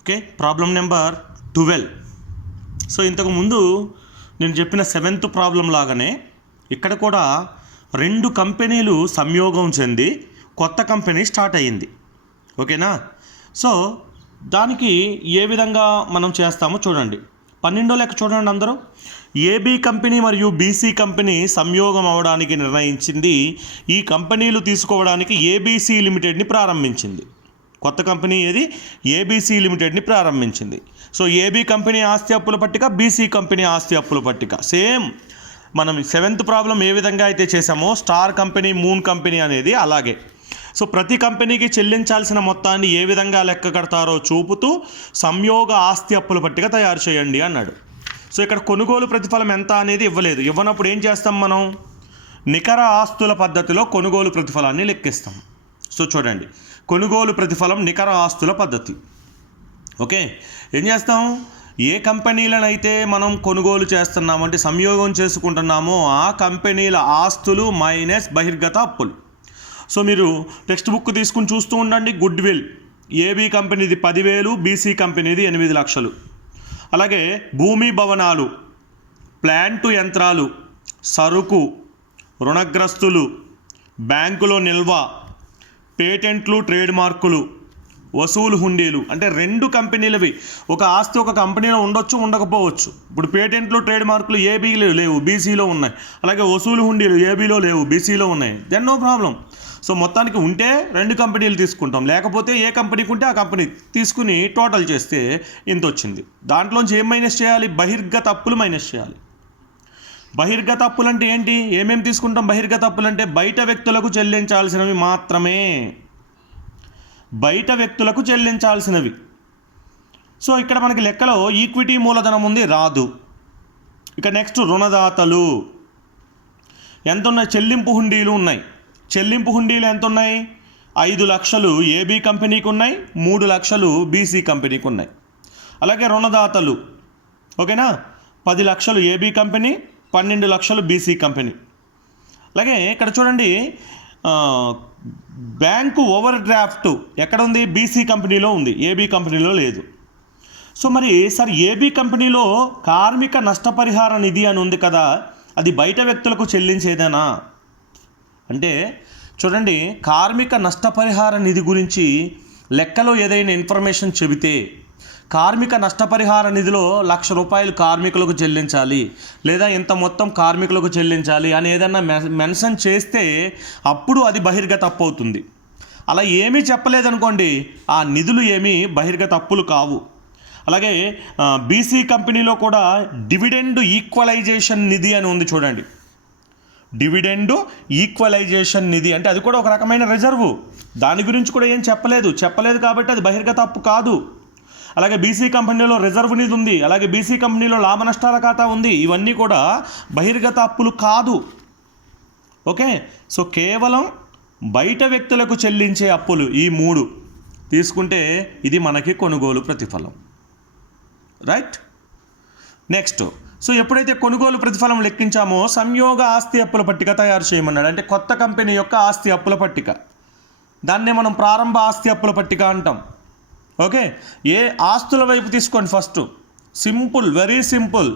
Okay, problem number 12. So ఇంతకుముందు నేను చెప్పిన 7th ప్రాబ్లం లాగానే ఇక్కడ కూడా 2 కంపెనీలు సంయోగం చెంది కొత్త కంపెనీ స్టార్ట్ అయ్యింది. ఓకేనా? సో దానికి ఏ విధంగా మనం చేస్తామో చూడండి. 12వ లెక్క చూడండి అందరూ. ఏబీ కంపెనీ మరియు బీసీ కంపెనీ సంయోగం అవడానికి నిర్ణయించింది. ఈ కంపెనీలు తీసుకోవడానికి ఏబీసీ లిమిటెడ్ని ప్రారంభించింది. కొత్త కంపెనీ ఏది? ఏబీసీ లిమిటెడ్ని ప్రారంభించింది. సో ఏబీ కంపెనీ ఆస్తి అప్పుల పట్టిక, బీసీ కంపెనీ ఆస్తి అప్పుల పట్టిక సేమ్. మనం 7th ప్రాబ్లం ఏ విధంగా అయితే చేసామో స్టార్ కంపెనీ, మూన్ కంపెనీ అనేది అలాగే. సో ప్రతి కంపెనీకి చెల్లించాల్సిన మొత్తాన్ని ఏ విధంగా లెక్క కడతారో చూపుతూ సంయోగ ఆస్తి అప్పుల పట్టిక తయారు చేయండి అన్నాడు. సో ఇక్కడ కొనుగోలు ప్రతిఫలం ఎంత అనేది ఇవ్వలేదు. ఇవ్వనప్పుడు ఏం చేస్తాం మనం? నికర ఆస్తుల పద్ధతిలో కొనుగోలు ప్రతిఫలాన్ని లెక్కిస్తాం. సో చూడండి, కొనుగోలు ప్రతిఫలం నికర ఆస్తుల పద్ధతి. ఓకే, ఏం చేస్తాం? ఏ కంపెనీలనైతే మనం కొనుగోలు చేస్తున్నామో అంటే సంయోగం చేసుకుంటున్నామో ఆ కంపెనీల ఆస్తులు మైనస్ బహిర్గత అప్పులు. సో మీరు టెక్స్ట్ బుక్ తీసుకుని చూస్తూ ఉండండి. గుడ్ విల్ ఏబీ కంపెనీది 10,000, బీసీ కంపెనీది 8 లక్షలు. అలాగే భూమి భవనాలు, ప్లాంటు యంత్రాలు, సరుకు, రుణగ్రస్తులు, బ్యాంకులో నిల్వ, పేటెంట్లు, ట్రేడ్ మార్కులు, వసూలు హుండీలు. అంటే 2 కంపెనీలవి. ఒక ఆస్తి ఒక కంపెనీలో ఉండొచ్చు, ఉండకపోవచ్చు. ఇప్పుడు పేటెంట్లు, ట్రేడ్ మార్కులు ఏబీలో లేవు, బీసీలో ఉన్నాయి. అలాగే వసూలు హుండీలు ఏబీలో లేవు, బీసీలో ఉన్నాయి. Then no problem. సో మొత్తానికి ఉంటే 2 కంపెనీలు తీసుకుంటాం, లేకపోతే ఏ కంపెనీకి ఉంటే ఆ కంపెనీ తీసుకుని టోటల్ చేస్తే ఇంత వచ్చింది. దాంట్లోంచి ఏం మైనస్ చేయాలి? బహిర్గత అప్పులు మైనస్ చేయాలి. బహిర్గత అప్పులు అంటే ఏంటి? ఏమేమి తీసుకుంటాం? బహిర్గత అప్పులు అంటే బయట వ్యక్తులకు చెల్లించాల్సినవి మాత్రమే. బయట వ్యక్తులకు చెల్లించాల్సినవి. సో ఇక్కడ మనకి లెక్కలో ఈక్విటీ మూలధనం ఉంది, రాదు. ఇక నెక్స్ట్ రుణదాతలు ఎంత ఉన్నాయి? చెల్లింపు హుండీలు ఉన్నాయి. చెల్లింపు హుండీలు ఎంత ఉన్నాయి? 5 లక్షలు ఏబీ కంపెనీకి ఉన్నాయి, 3 లక్షలు బీసీ కంపెనీకి ఉన్నాయి. అలాగే రుణదాతలు ఓకేనా, 10 లక్షలు ఏబీ కంపెనీ, 12 లక్షలు బీసీ కంపెనీ. అలాగే ఇక్కడ చూడండి, బ్యాంకు ఓవర్ డ్రాఫ్ట్ ఎక్కడ ఉంది? బీసీ కంపెనీలో ఉంది, ఏబీ కంపెనీలో లేదు. సో మరి సార్ ఏబీ కంపెనీలో కార్మిక నష్టపరిహార నిధి అని ఉంది కదా, అది బయట వ్యక్తులకు చెల్లించేదేనా అంటే చూడండి, కార్మిక నష్టపరిహార నిధి గురించి లెక్కలో ఏదైనా ఇన్ఫర్మేషన్ చెబితే కార్మిక నష్టపరిహార నిధిలో ₹1,00,000 కార్మికులకు చెల్లించాలి, లేదా ఇంత మొత్తం కార్మికులకు చెల్లించాలి అని ఏదన్నా మెన్షన్ చేస్తే అప్పుడు అది బహిర్గత అప్పు అవుతుంది. అలా ఏమీ చెప్పలేదనుకోండి, ఆ నిధులు ఏమీ బహిర్గత అప్పులు కావు. అలాగే బీసీ కంపెనీలో కూడా డివిడెండ్ ఈక్వలైజేషన్ నిధి అని ఉంది చూడండి. డివిడెండ్ ఈక్వలైజేషన్ నిధి అంటే అది కూడా ఒక రకమైన రిజర్వు. దాని గురించి కూడా ఏం చెప్పలేదు కాబట్టి అది బహిర్గత అప్పు కాదు. అలాగే బీసీ కంపెనీలో రిజర్వ్ నిధి ఉంది, అలాగే బీసీ కంపెనీలో లాభ నష్టాల ఖాతా ఉంది. ఇవన్నీ కూడా బహిర్గత అప్పులు కాదు. ఓకే, సో కేవలం బయట వ్యక్తులకు చెల్లించే అప్పులు ఈ 3 తీసుకుంటే ఇది మనకి కొనుగోలు ప్రతిఫలం. రైట్. నెక్స్ట్, సో ఎప్పుడైతే కొనుగోలు ప్రతిఫలం లెక్కించామో సంయోగ ఆస్తి అప్పుల పట్టిక తయారు చేయమన్నాడు. అంటే కొత్త కంపెనీ యొక్క ఆస్తి అప్పుల పట్టిక, దాన్నే మనం ప్రారంభ ఆస్తి అప్పుల పట్టిక అంటాం. ఓకే, ఏ ఆస్తుల వైపు తీసుకోండి ఫస్ట్. Simple, very simple.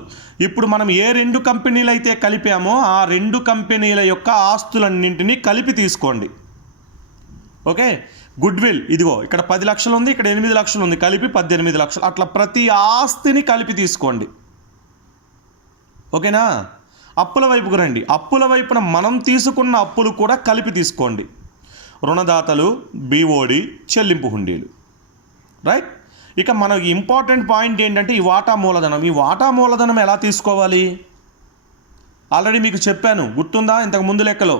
ఇప్పుడు మనం ఏ 2 కంపెనీలు అయితే కలిపామో ఆ 2 కంపెనీల యొక్క ఆస్తులన్నింటినీ కలిపి తీసుకోండి. ఓకే, గుడ్ విల్ ఇదిగో ఇక్కడ 10 లక్షలు ఉంది, ఇక్కడ 8 లక్షలు ఉంది, కలిపి 18 లక్షలు. అట్లా ప్రతి ఆస్తిని కలిపి తీసుకోండి. ఓకేనా? అప్పుల వైపుకు రండి. అప్పుల వైపున మనం తీసుకున్న అప్పులు కూడా కలిపి తీసుకోండి. రుణదాతలు, బీఓడి, చెల్లింపు హుండీలు. రైట్. ఇక మనకి ఇంపార్టెంట్ పాయింట్ ఏంటంటే ఈ వాటా మూలధనం. ఈ వాటా మూలధనం ఎలా తీసుకోవాలి? ఆల్రెడీ మీకు చెప్పాను, గుర్తుందా ఇంతకు ముందు లెక్కలో.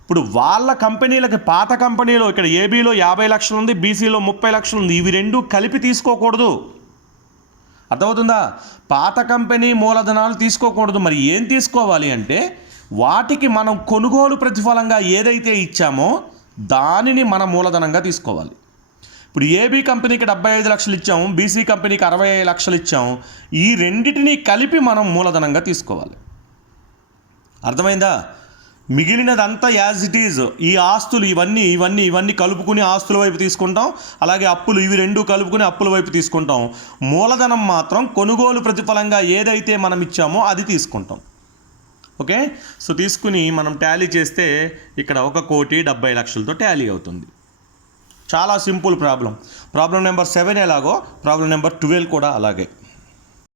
ఇప్పుడు వాళ్ళ కంపెనీలకి, పాత కంపెనీలో ఇక్కడ ఏబీలో 50 లక్షలు ఉంది, బీసీలో 30 లక్షలు ఉంది. ఇవి 2 కలిపి తీసుకోకూడదు. అర్థమవుతుందా? పాత కంపెనీ మూలధనాలు తీసుకోకూడదు. మరి ఏం తీసుకోవాలి అంటే వాటికి మనం కొనుగోలు ప్రతిఫలంగా ఏదైతే ఇచ్చామో దానిని మన మూలధనంగా తీసుకోవాలి. ఇప్పుడు ఏబీ కంపెనీకి 75 లక్షలు ఇచ్చాం, బీసీ కంపెనీకి 65 లక్షలు ఇచ్చాం. ఈ రెండింటినీ కలిపి మనం మూలధనంగా తీసుకోవాలి. అర్థమైందా? మిగిలినదంతా యాజ్ ఇట్ ఈజ్. ఈ ఆస్తులు ఇవన్నీ కలుపుకుని ఆస్తుల వైపు తీసుకుంటాం, అలాగే అప్పులు ఇవి రెండు కలుపుకుని అప్పుల వైపు తీసుకుంటాం. మూలధనం మాత్రం కొనుగోలు ప్రతిఫలంగా ఏదైతే మనం ఇచ్చామో అది తీసుకుంటాం. ఓకే, సో తీసుకుని మనం టాలీ చేస్తే ఇక్కడ 1,70,00,000తో టాలీ అవుతుంది. చాలా సింపుల్ ప్రాబ్లం నెంబర్ 7 ఎలాగో ప్రాబ్లం నెంబర్ 12 కూడా అలాగే.